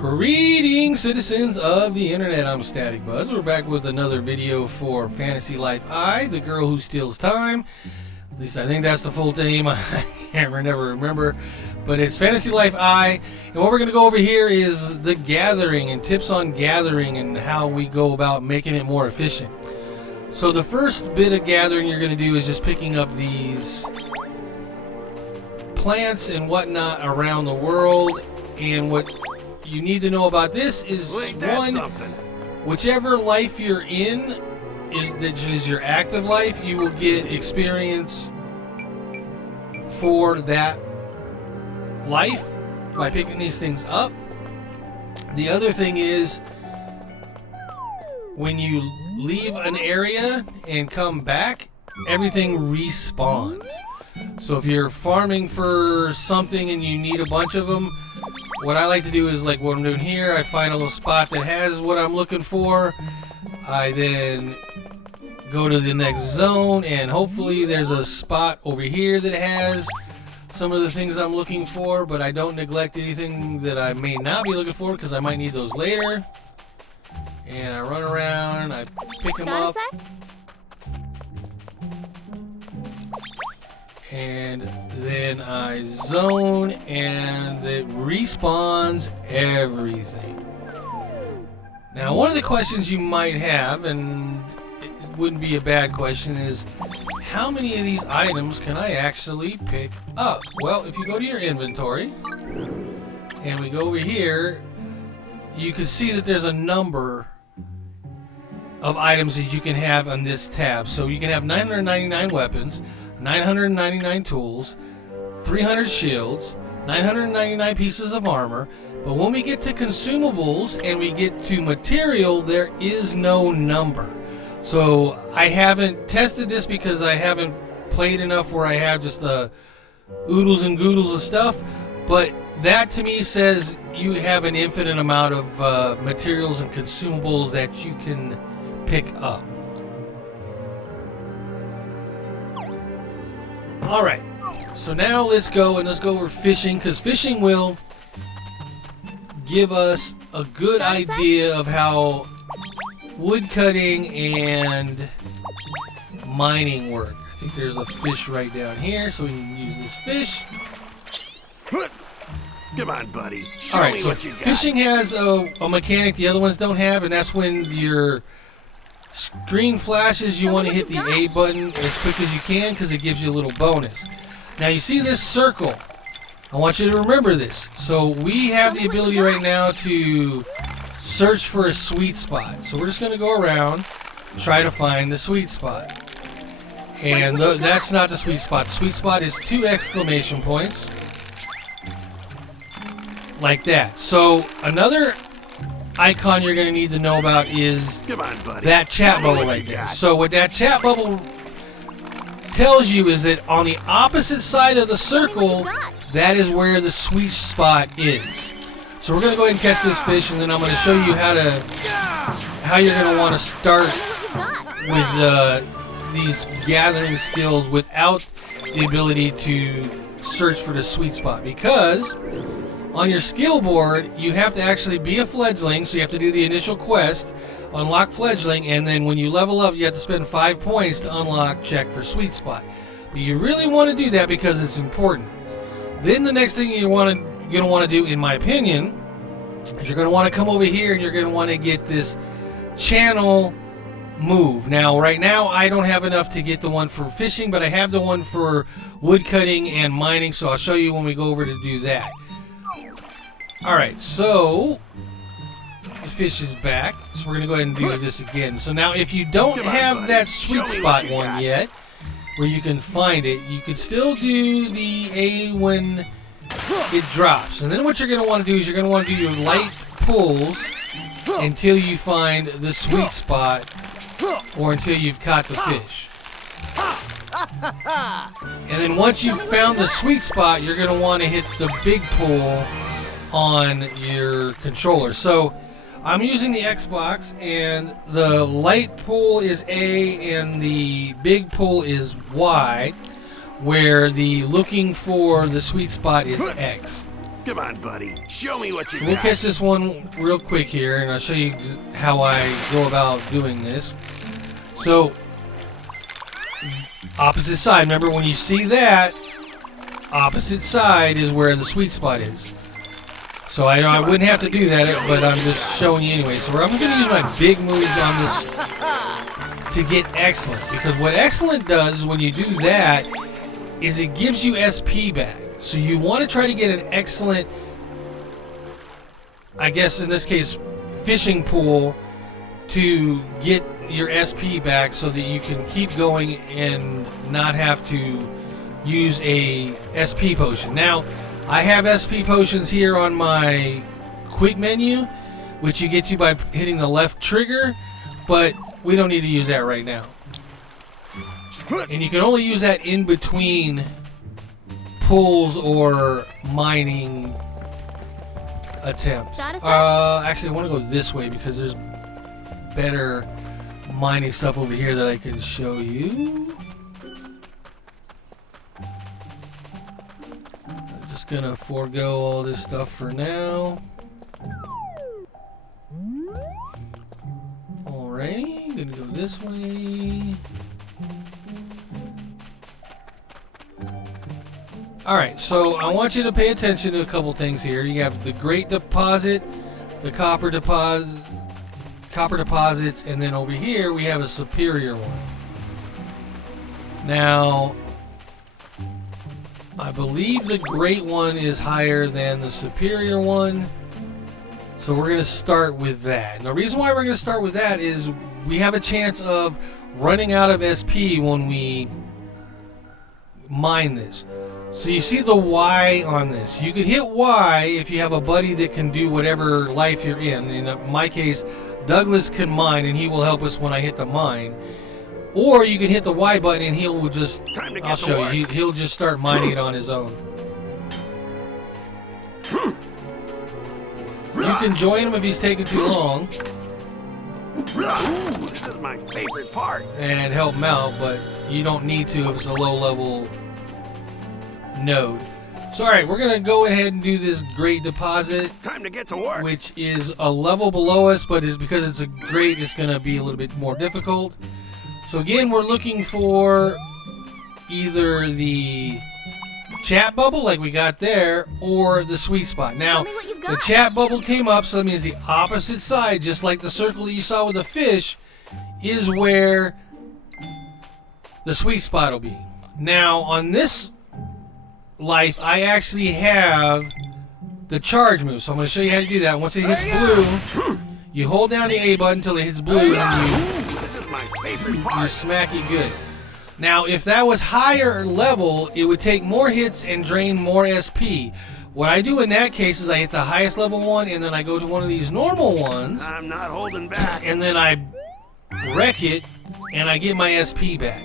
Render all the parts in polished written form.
Greetings, citizens of the internet. I'm Static Buzz. We're back with another video for Fantasy Life I, the girl who steals time. At least I think that's the full name. I can't never remember. But it's Fantasy Life I. And what we're going to go over here is the gathering and tips on gathering and how we go about making it more efficient. So the first bit of gathering you're going to do is just picking up these plants and whatnot around the world. And what you need to know about this is, one, whichever life you're in, that is your active life, you will get experience for that life by picking these things up. The other thing is, when you leave an area and come back, everything respawns. So if you're farming for something and you need a bunch of them, what I like to do is, like what I'm doing here, I find a little spot that has what I'm looking for. I then go to the next zone, and hopefully there's a spot over here that has some of the things I'm looking for, but I don't neglect anything that I may not be looking for because I might need those later. And I run around, I pick them up, and then I zone, and it respawns everything. Now, one of the questions you might have, and it wouldn't be a bad question, is how many of these items can I actually pick up? Well, if you go to your inventory, and we go over here, you can see that there's a number of items that you can have on this tab. So you can have 999 weapons, 999 tools, 300 shields, 999 pieces of armor. But when we get to consumables and we get to material, there is no number. So I haven't tested this because I haven't played enough where I have just the oodles and goodles of stuff. But that to me says you have an infinite amount of materials and consumables that you can pick up. Alright, so now let's go over fishing, because fishing will give us a good idea of how woodcutting and mining work. I think there's a fish right down here, so we can use this fish. Come on, buddy. Alright, so fishing has a mechanic the other ones don't have, and that's when your screen flashes, you want to hit the A button as quick as you can because it gives you a little bonus. Now you see this circle. I want you to remember this. So we have the ability right now to search for a sweet spot. So we're just going to go around, try to find the sweet spot. And that's not the sweet spot. The sweet spot is 2 exclamation points. Like that. So another icon you're going to need to know about is that chat bubble right there. So what that chat bubble tells you is that on the opposite side of the circle, that is where the sweet spot is. So we're going to go ahead and catch this fish, and then I'm going to show you how you're going to want to start with these gathering skills without the ability to search for the sweet spot, because on your skill board, you have to actually be a fledgling, so you have to do the initial quest, unlock fledgling, and then when you level up, you have to spend 5 points to unlock check for sweet spot. But you really want to do that because it's important. Then the next thing you're going to want to do, in my opinion, is you're going to want to come over here and you're going to want to get this channel move. Now, right now, I don't have enough to get the one for fishing, but I have the one for woodcutting and mining, so I'll show you when we go over to do that. Alright, so the fish is back, so we're going to go ahead and do this again. So now if you don't have that sweet spot one yet, where you can find it, you can still do the A when it drops. And then what you're going to want to do is you're going to want to do your light pulls until you find the sweet spot or until you've caught the fish. And then once you've found the sweet spot, you're going to want to hit the big pull on your controller. So I'm using the Xbox, and the light pull is A and the big pull is Y, where the looking for the sweet spot is X. Come on, buddy. Show me what you We'll got. catch this one real quick here, and I'll show you how I go about doing this. So, opposite side. Remember, when you see that, opposite side is where the sweet spot is. So I wouldn't have to do that, but I'm just showing you anyway. So I'm going to use my big moves on this to get excellent. Because what excellent does when you do that is it gives you SP back. So you want to try to get an excellent, I guess in this case, fishing pool to get your SP back so that you can keep going and not have to use a SP potion. Now, I have SP potions here on my quick menu, which you get to by hitting the left trigger, but we don't need to use that right now. And you can only use that in between pulls or mining attempts. Actually, I want to go this way because there's better mining stuff over here that I can show you. I'm just gonna forego all this stuff for now. Alright, gonna go this way. Alright, so I want you to pay attention to a couple things here. You have the great deposit, the copper deposits, and then over here we have a superior one. Now, I believe the great one is higher than the superior one, so we're going to start with that. And the reason why we're going to start with that is we have a chance of running out of SP when we mine this. So you see the Y on this. You can hit Y if you have a buddy that can do whatever life you're in. In my case, Douglas can mine, and he will help us when I hit the mine. Or you can hit the Y button, and he will just, I'll show you, he'll just start mining it on his own. You can join him if he's taking too long. Ooh, this is my favorite part. And help him out, but you don't need to if it's a low-level node. So alright, we're going to go ahead and do this great deposit. Time to get to work. Which is a level below us, but is because it's a great, it's going to be a little bit more difficult. So again, we're looking for either the chat bubble like we got there, or the sweet spot. Now, the chat bubble came up, so that means the opposite side, just like the circle that you saw with the fish, is where the sweet spot will be. Now, on this life, I actually have the charge move, so I'm going to show you how to do that. Once it hits blue, you hold down the A button until it hits blue, and you smack it good. Now, if that was higher level, it would take more hits and drain more SP. What I do in that case is I hit the highest level one, and then I go to one of these normal ones. I'm not holding back. And then I wreck it, and I get my SP back.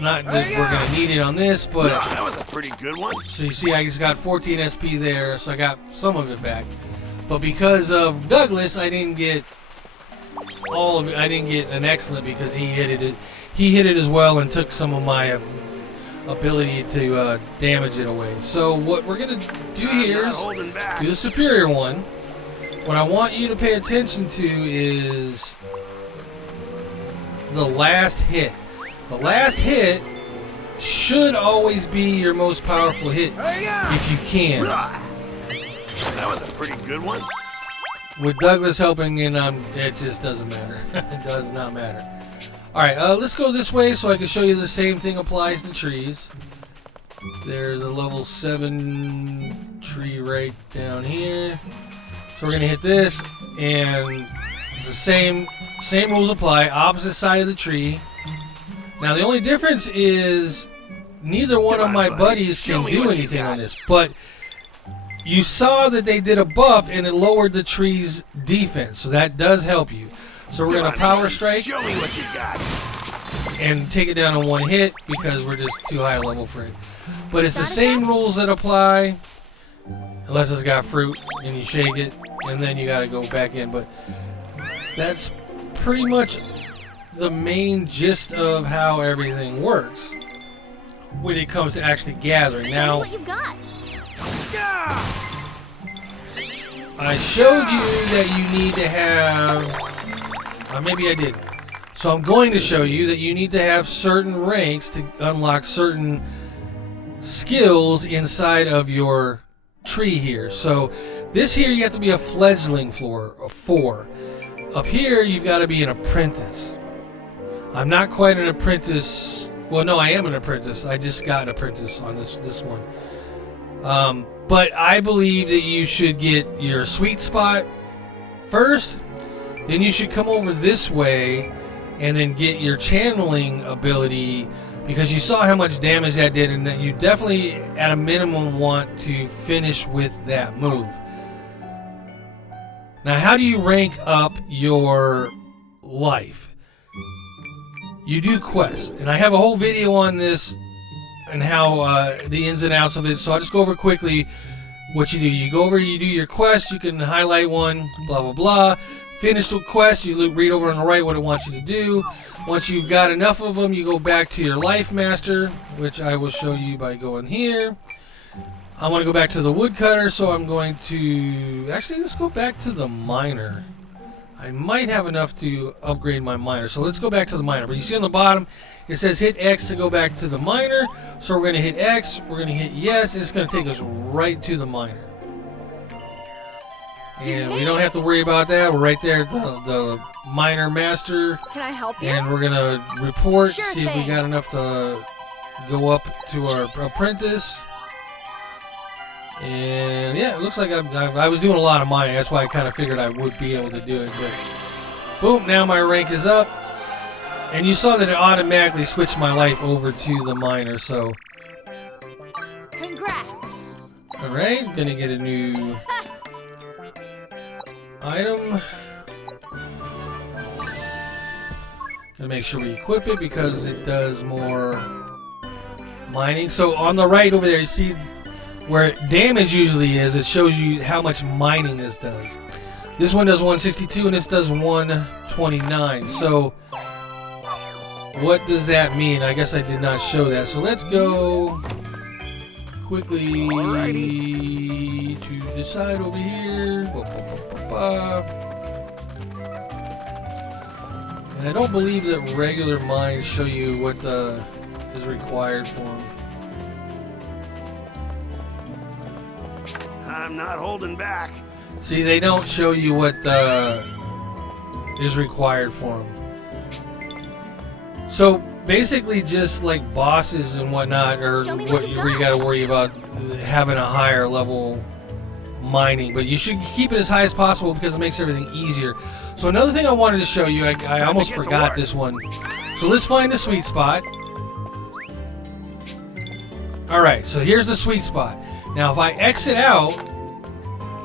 Not that we're going to need it on this, but... That was a pretty good one. So you see I just got 14 SP there, so I got some of it back. But because of Douglas, I didn't get all of it. I didn't get an excellent because he hit it. He hit it as well and took some of my ability to damage it away. So what we're going to do here is do the superior one. What I want you to pay attention to is the last hit. The last hit should always be your most powerful hit if you can. That was a pretty good one. With Douglas helping, and it just doesn't matter. It does not matter. All right, let's go this way so I can show you the same thing applies to trees. There's a level 7 tree right down here. So we're gonna hit this, and it's the same rules apply. Opposite side of the tree. Now the only difference is neither one of my buddies can do anything on this, but you saw that they did a buff and it lowered the tree's defense, so that does help you. So we're going to power strike and take it down in one hit because we're just too high a level for it. But it's the same rules that apply, unless it's got fruit and you shake it, and then you got to go back in. But that's pretty much the main gist of how everything works when it comes to actually gathering. Now, I showed you that you need to have... maybe I didn't. So I'm going to show you that you need to have certain ranks to unlock certain skills inside of your tree here. So this here you have to be a fledgling for 4. Up here you've got to be an apprentice. I'm not quite an apprentice. Well, no, I am an apprentice. I just got an apprentice on this one. But I believe that you should get your sweet spot first. Then you should come over this way and then get your channeling ability, because you saw how much damage that did, and that you definitely at a minimum want to finish with that move. Now, how do you rank up your life? You do quests, and I have a whole video on this and how the ins and outs of it, so I'll just go over quickly what you do. You go over, you do your quest, you can highlight one, blah blah blah. Finish the quest, you read over on the right what it wants you to do. Once you've got enough of them, you go back to your life master, which I will show you by going here. I want to go back to the woodcutter, so I'm going to... Actually, let's go back to the miner. I might have enough to upgrade my miner, so let's go back to the miner. But you see on the bottom, it says hit X to go back to the miner. So we're going to hit X, we're going to hit yes, and it's going to take us right to the miner. And we don't have to worry about that. We're right there at the miner master. Can I help you? And we're going to report, Sure see if we thing. got enough to go up to our apprentice. And yeah, it looks like I was doing a lot of mining. That's why I kind of figured I would be able to do it. But boom, now my rank is up. And you saw that it automatically switched my life over to the miner. So, Congrats. all right, gonna get a new item. Gonna make sure we equip it because it does more mining. So on the right over there, you see where damage usually is. It shows you how much mining this does. This one does 162 and this does 129. So what does that mean? I guess I did not show that. So let's go quickly to decide over here. And I don't believe that regular mines show you what is required for them. I'm not holding back. See, they don't show you what is required for them. So basically, just like bosses and whatnot, or Show me what what you you've got got. to worry about having a higher level mining. But you should keep it as high as possible because it makes everything easier. So another thing I wanted to show you, I almost get to forgot work. this one. So let's find the sweet spot. All right, so here's the sweet spot. Now, if I exit out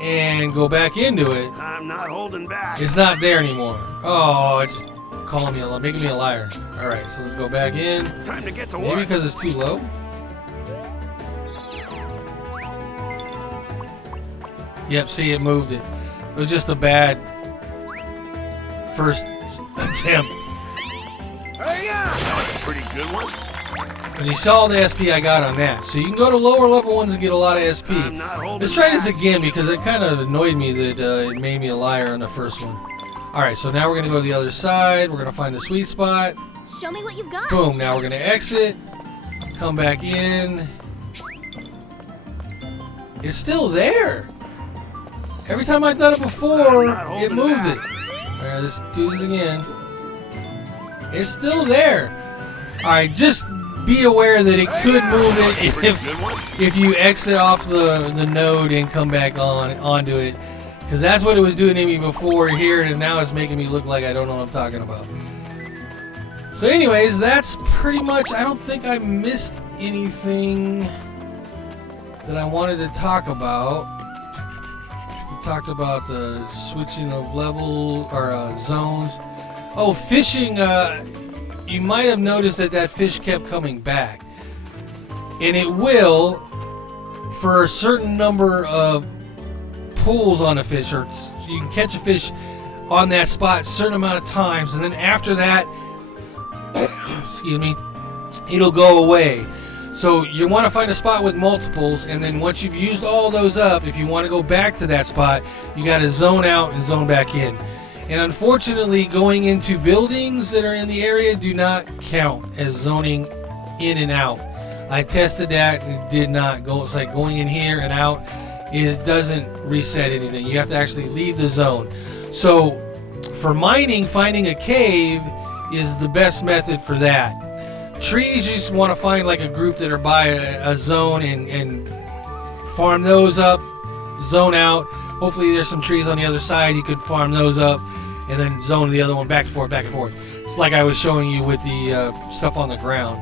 and go back into it, I'm not holding back. it's not there anymore. Oh, it's calling me making me a liar. All right, so let's go back in. Time to get to Maybe work. because it's too low. Yep, see, it moved it. It was just a bad first attempt. Hey, that was a pretty good one. And you saw the SP I got on that. So you can go to lower level ones and get a lot of SP. I'm not holding Let's try this back. again because it kind of annoyed me that it made me a liar on the first one. Alright, so now we're going to go to the other side. We're going to find the sweet spot. Show me what you've got. Boom, now we're going to exit. Come back in. It's still there. Every time I've done it before, I'm not it holding moved back. it. Alright, let's do this again. It's still there. Alright, just be aware that it could move it Pretty good one. if you exit off the node and come back onto it. Because that's what it was doing to me before here, and now it's making me look like I don't know what I'm talking about. So anyways, that's pretty much... I don't think I missed anything that I wanted to talk about. We talked about the switching of level or zones. Oh, fishing. You might have noticed that fish kept coming back, and it will for a certain number of pulls on a fish, or you can catch a fish on that spot a certain amount of times, and then after that, excuse me, it'll go away. So you want to find a spot with multiples, and then once you've used all those up, if you want to go back to that spot, you got to zone out and zone back in. And unfortunately, going into buildings that are in the area do not count as zoning in and out. I tested that and it did not go. It's like going in here and out. It doesn't reset anything. You have to actually leave the zone. So for mining, finding a cave is the best method for that. Trees, you just want to find like a group that are by a zone and farm those up, zone out. Hopefully there's some trees on the other side. You could farm those up and then zone the other one back and forth, back and forth. It's like I was showing you with the stuff on the ground.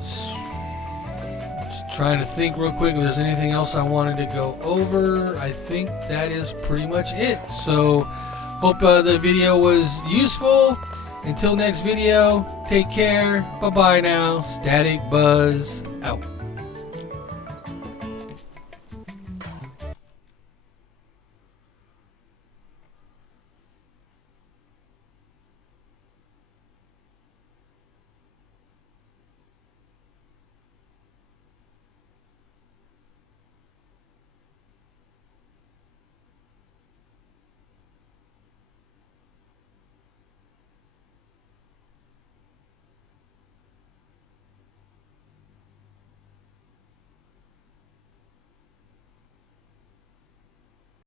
Just trying to think real quick if there's anything else I wanted to go over. I think that is pretty much it. So hope the video was useful. Until next video, take care. Bye-bye now. Static Buzz out.